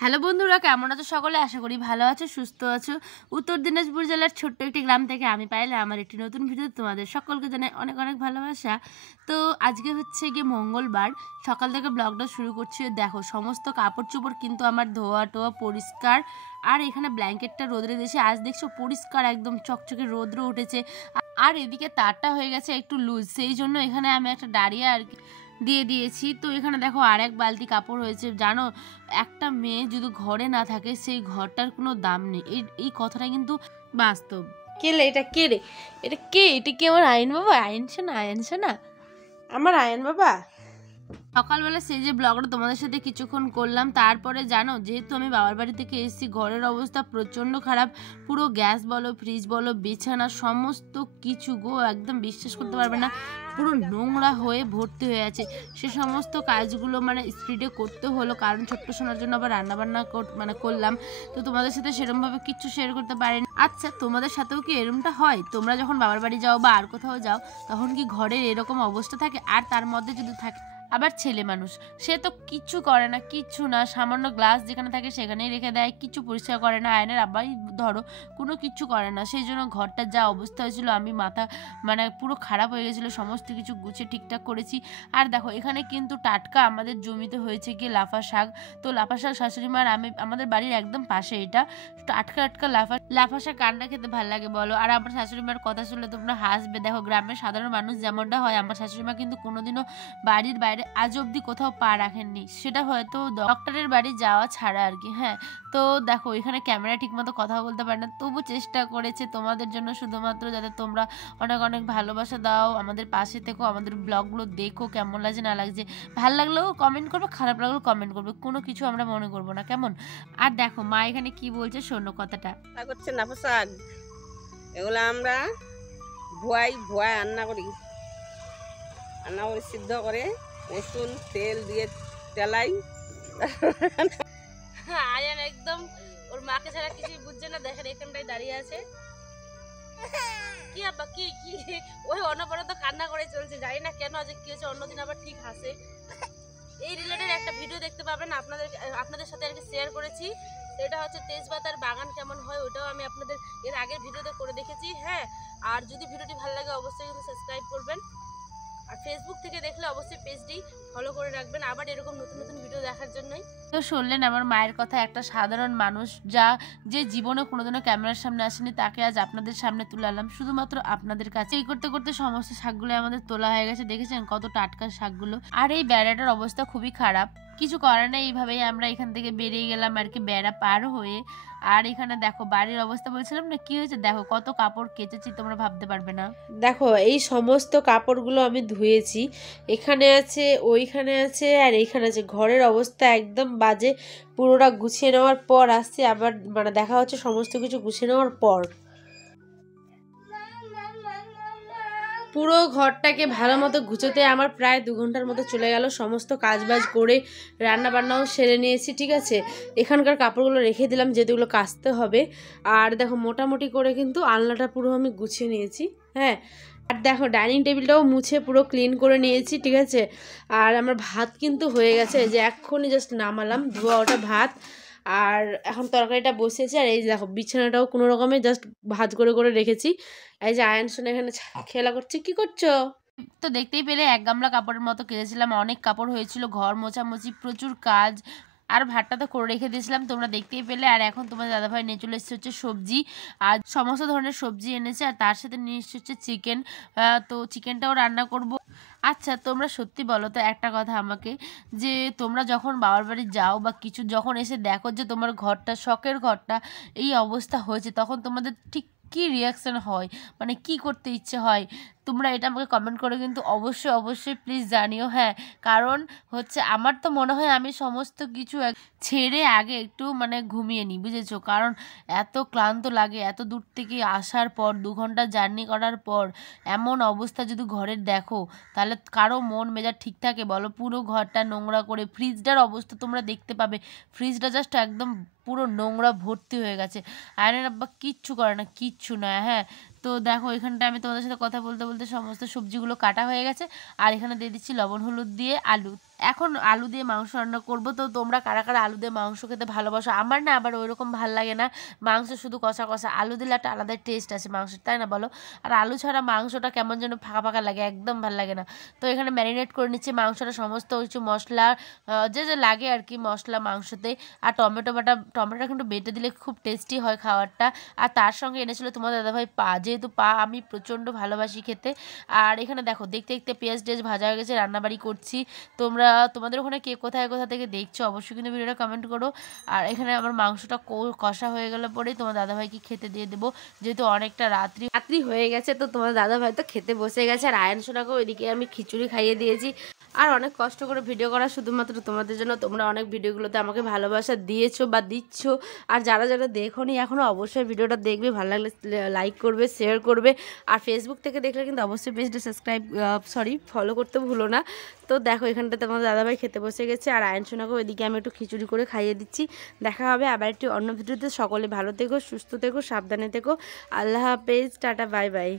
Hello বন্ধুরা, কেমন আছো সকলে? আশা করি ভালো আছো, সুস্থ আছো। উত্তর দিনাজপুর জেলার ছোট্ট একটি গ্রাম থেকে আমি পাইলে আমার একটি নতুন ভিডিও তোমাদের সকলকে জানাই অনেক অনেক ভালোবাসা। তো আজকে হচ্ছে গিয়ে মঙ্গলবার, সকাল থেকে ব্লগটা শুরু করছি। দেখো সমস্ত কাপড় চোপড় কিন্তু আমার ধোয়া টোয়া পরিষ্কার। আর এখানে ব্ল্যাঙ্কেটটা রোদরে দিয়েছে, আজ দেখছো পরিষ্কার একদম চকচকে রোদ্র উঠেছে। আর এদিকে তারটা হয়ে গেছে একটু লুজ, সেই জন্য এখানে আমি একটা দাঁড়িয়ে আর দিয়ে দিয়েছি। তো এখানে দেখো আর এক বালতি কাপড় হয়েছে। জানো, একটা মেয়ে যদি ঘরে না থাকে সেই ঘরটার কোনো দাম নেই। এই কথাটা কিন্তু বাস্তব। কে রে এটা? কে রে এটা? এটা কি আমার আয়ন বাবা? আয়নছে না আমার আয়ন বাবা। সকালবেলা সেই যে ব্লগটা তোমাদের সাথে কিছুক্ষণ করলাম, তারপরে জানো যেহেতু আমি বাবার বাড়ি থেকে এসেছি, ঘরের অবস্থা প্রচণ্ড খারাপ। পুরো গ্যাস বলো, ফ্রিজ বলো, বিছানা সমস্ত কিছু গো একদম বিশ্বাস করতে পারবে না, পুরো নোংরা হয়ে ভর্তি হয়ে আছে। সে সমস্ত কাজগুলো মানে স্পিডে করতে হলো, কারণ ছোট্ট শোনার জন্য আবার রান্নাবান্না করলাম। তো তোমাদের সাথে সেরকমভাবে কিচ্ছু শেয়ার করতে পারিনি। আচ্ছা, তোমাদের সাথেও কি এরকমটা হয়? তোমরা যখন বাবার বাড়ি যাও বা আর কোথাও যাও, তখন কি ঘরের এরকম অবস্থা থাকে? আর তার মধ্যে যদি থাকে আবার ছেলে মানুষ, সে তো কিচ্ছু করে না, কিচ্ছু না, সামান্য গ্লাস যেখানে থাকে সেখানেই রেখে দেয়, কিছু পরিষ্কার করে না, আয়নের আবারই ধরো কোনো কিচ্ছু করে না। সেই জন্য ঘরটার যা অবস্থা হয়েছিল, আমি মাথা মানে পুরো খারাপ হয়ে গেছিলো। সমস্ত কিছু গুছিয়ে ঠিকঠাক করেছি। আর দেখো এখানে কিন্তু টাটকা আমাদের জমিতে হয়েছে কি লাফা শাক। তো লাফা শাক শাশুড়ি মার আমাদের বাড়ির একদম পাশে, এটা টাটকা টাটকা লাফা শাক কান্না খেতে ভালো লাগে বলো। আর আমার শাশুড়ি মার কথা শুনলে তোমরা হাসবে। দেখো গ্রামের সাধারণ মানুষ যেমনটা হয়, আমার শাশুড়ি মা কিন্তু কোনোদিনও বাড়ির বাইরে আজ অব্দি কোথাও পা রাখেননি, সেটা হয়তো ডক্টরের বাড়ি যাওয়া ছাড়া আর কি। হ্যাঁ, তো দেখো এখানে ক্যামেরা ঠিক মতো কথা বলতে পারে না, তবু চেষ্টা করেছে তোমাদের জন্য, শুধুমাত্র যাতে তোমরা অনেক অনেক ভালোবাসা দাও, আমাদের পাশে থেকো, আমাদের ব্লগগুলো দেখো, কেমন লাগছে না লাগছে। ভালো লাগলেও কমেন্ট করবে, খারাপ লাগলেও কমেন্ট করবে, কোনো কিছু আমরা মনে করবো না, কেমন? আর দেখো মা এখানে কি বলছে শোনো কথাটা। করছে লাফা শাক, এগুলো আমরা ভুয়াই রান্না করি সিদ্ধ করে রসুন তেল দিয়ে তেলাই। আয়ান একদম ওর মাকে ছাড়া কিছুই বুঝছে না। দেখেন এখানটায় দাঁড়িয়ে আছে। কি আব্বা কি কি ওই অনবরত কান্না করে চলছে, জানি না কেন আজ কি হয়েছে। অন্যদিন আবার ঠিক হাসে। এই রিলেটেড একটা ভিডিও দেখতে পাবেন, আপনাদের সাথে আর কি শেয়ার করেছি। সেটা হচ্ছে তেজপাতার বাগান কেমন হয়, ওটাও আমি আপনাদের এর আগের ভিডিওতে করে দেখেছি। হ্যাঁ, আর যদি ভিডিওটি ভালো লাগে অবশ্যই কিন্তু সাবস্ক্রাইব করবেন। আর ফেসবুক থেকে দেখলে অবশ্যই পেজটি ফলো করে রাখবেন, আবার এরকম নতুন নতুন ভিডিও দেখার জন্যই। তো শুনলেন আমার মায়ের কথা, একটা সাধারণ মানুষ যে জীবনে কোনোদিনও ক্যামেরার সামনে আসেনি, তাকে আজ আপনাদের সামনে তুলে আনলাম শুধুমাত্র আপনাদের কাছে। এই করতে করতে সমস্ত শাকগুলো আমাদের তোলা হয়ে গেছে। দেখেছেন কত টাটকা শাকগুলো। আর এই বেড়াটার অবস্থা খুবই খারাপ, কিছু করার নেই। এইভাবেই আমরা এখান থেকে বেরিয়ে গেলাম আর কি, বেড়া পার হয়ে। আর এখানে দেখো বাড়ির অবস্থা বলছিলাম না কি হয়েছে, দেখো কত কাপড় কেচেছি, তোমরা ভাবতে পারবে না। দেখো এই সমস্ত কাপড়গুলো আমি ধুয়েছি, এখানে আছে, ওইখানে আছে, আর এইখানে আছে। ঘরের অবস্থা একদম বাজে। পুরোটা গুছিয়ে নেওয়ার পর আসছে আবার, মানে দেখা হচ্ছে সমস্ত কিছু গুছিয়ে নেওয়ার পর। পুরো ঘরটাকে ভালো মতো গুছোতে আমার প্রায় 2 ঘন্টার মতো চলে গেল। সমস্ত কাজবাজ করে রান্না বান্নাও সেরে নিয়েছি, ঠিক আছে। এখানকার কাপড়গুলো রেখে দিলাম, যেগুলো কাচতে হবে। আর দেখো মোটামুটি করে কিন্তু আলনাটা পুরো আমি গুছিয়ে নিয়েছি। হ্যাঁ, আর দেখো ডাইনিং টেবিলটাও মুছে পুরো ক্লিন করে নিয়েছি, ঠিক আছে। আর আমার ভাত কিন্তু হয়ে গেছে, যে এক্ষুনি জাস্ট নামালাম ধোয়া ওটা ভাত। আর এখন তরকারিটা বসিয়েছি। আর এই দেখো বিছানাটাও কোনো রকমে জাস্ট ভাঁজ করে করে রেখেছি। এই যে আয়ন সোনা এখানে খেলা করছে। কি করছো? তো দেখতেই পেলে 1 গামলা কাপড়ের মতো কেচেছিলাম, অনেক কাপড় হয়েছিল, ঘর মোছামুছি, প্রচুর কাজ। আর ভাতটা তো করে রেখে দিয়েছিলাম, তোমরা দেখতেই পেলে। আর এখন তোমার দাদাভাই নিয়ে চলে এসেছে হচ্ছে সবজি, আর সমস্ত ধরনের সবজি এনেছে, আর তার সাথে নিয়ে এসেছে হচ্ছে চিকেন। তো চিকেনটাও রান্না করব। আচ্ছা তোমরা সত্যি বলো তো একটা কথা আমাকে, যে তোমরা যখন বাবার বাড়ি যাও বা কিছু যখন এসে দেখো যে তোমার ঘরটা, শখের ঘরটা এই অবস্থা হয়েছে, তখন তোমাদের ঠিক কি রিয়াকশন হয়, মানে কি করতে ইচ্ছে হয়? তোমরা এটা আমাকে কমেন্ট করে কিন্তু অবশ্যই অবশ্যই প্লিজ জানিও। হ্যাঁ, কারণ হচ্ছে আমার তো মনে হয় আমি সমস্ত কিছু ছেড়ে আগে একটু মানে ঘুমিয়ে নিই, বুঝেছো? কারণ এত ক্লান্ত লাগে, এত দূর থেকে আসার পর 2 ঘন্টা জার্নি করার পর এমন অবস্থা যদি ঘরের দেখো, তাহলে কারো মন মেজাজ ঠিক থাকে বলো? পুরো ঘরটা নোংরা করে, ফ্রিজটার অবস্থা তোমরা দেখতে পাবে, ফ্রিজটা জাস্ট একদম পুরো নোংরা ভর্তি হয়ে গেছে। আয়নের আব্বা কিচ্ছু করে না, কিচ্ছু নয়। হ্যাঁ, তো দেখো এখানটা আমি তোমাদের সাথে কথা বলতে বলতে সমস্ত সবজিগুলো কাটা হয়ে গেছে। আর এখানে দিয়ে দিচ্ছি লবণ হলুদ দিয়ে আলু। এখন আলু দিয়ে মাংস রান্না করবো। তো তোমরা কারা কারা আলু দিয়ে মাংস খেতে ভালোবাসো? আমার না আবার ওইরকম ভাল লাগে না, মাংস শুধু কষা কষা, আলু দিলে একটা আলাদা টেস্ট আছে মাংসের, তাই না বলো? আর আলু ছাড়া মাংসটা কেমন যেন ফাঁকা ফাঁকা লাগে, একদম ভাল লাগে না। তো এখানে ম্যারিনেট করে নিচ্ছি মাংসটা, সমস্ত কিছু মশলা যে যে লাগে আর কি মশলা মাংসতে। আর টমেটোটা কিন্তু বেটে দিলে খুব টেস্টি হয় খাবারটা। আর তার সঙ্গে এনেছিল তোমার দাদাভাই পা, যেহেতু পা আমি প্রচণ্ড ভালোবাসি খেতে। আর এখানে দেখো দেখতে দেখতে পেঁয়াজ টেজ ভাজা হয়ে গেছে, রান্নাবাড়ি করছি। তোমাদের ওখানে কে কোথায় কোথা থেকে দেখছো অবশ্যই কিন্তু ভিডিওটা কমেন্ট করো। আর এখানে আমার মাংসটা কষা হয়ে গেলে পরেই তোমার দাদাভাইকে খেতে দিয়ে দেবো, যেহেতু অনেকটা রাত্রি হয়ে গেছে। তো তোমার দাদাভাই তো খেতে বসে গেছে, আর আয়ন সোনাকেও ওইদিকে আমি খিচুড়ি খাইয়ে দিয়েছি। আর অনেক কষ্ট করে ভিডিও করা শুধুমাত্র তোমাদের জন্য, তোমরা অনেক ভিডিওগুলোতে আমাকে ভালোবাসা দিয়েছো বা দিচ্ছ। আর যারা যারা দেখোনি এখনও অবশ্যই ভিডিওটা দেখবে, ভালো লাগলে লাইক করবে, শেয়ার করবে। আর ফেসবুক থেকে দেখলে কিন্তু অবশ্যই পেজটা ফলো করতে ভুলো না। তো দেখো এখানটাতে আমার দাদাভাই খেতে বসে গেছে, আর আয়ন সোনাকে ওইদিকে আমি একটু খিচুড়ি করে খাইয়ে দিচ্ছি। দেখা হবে আবার একটি অন্য ভিডিওতে। সকলে ভালো থেকো, সুস্থ থেকো, সাবধানে থেকো। আল্লাহ হাফেজ, টাটা, বাই বাই।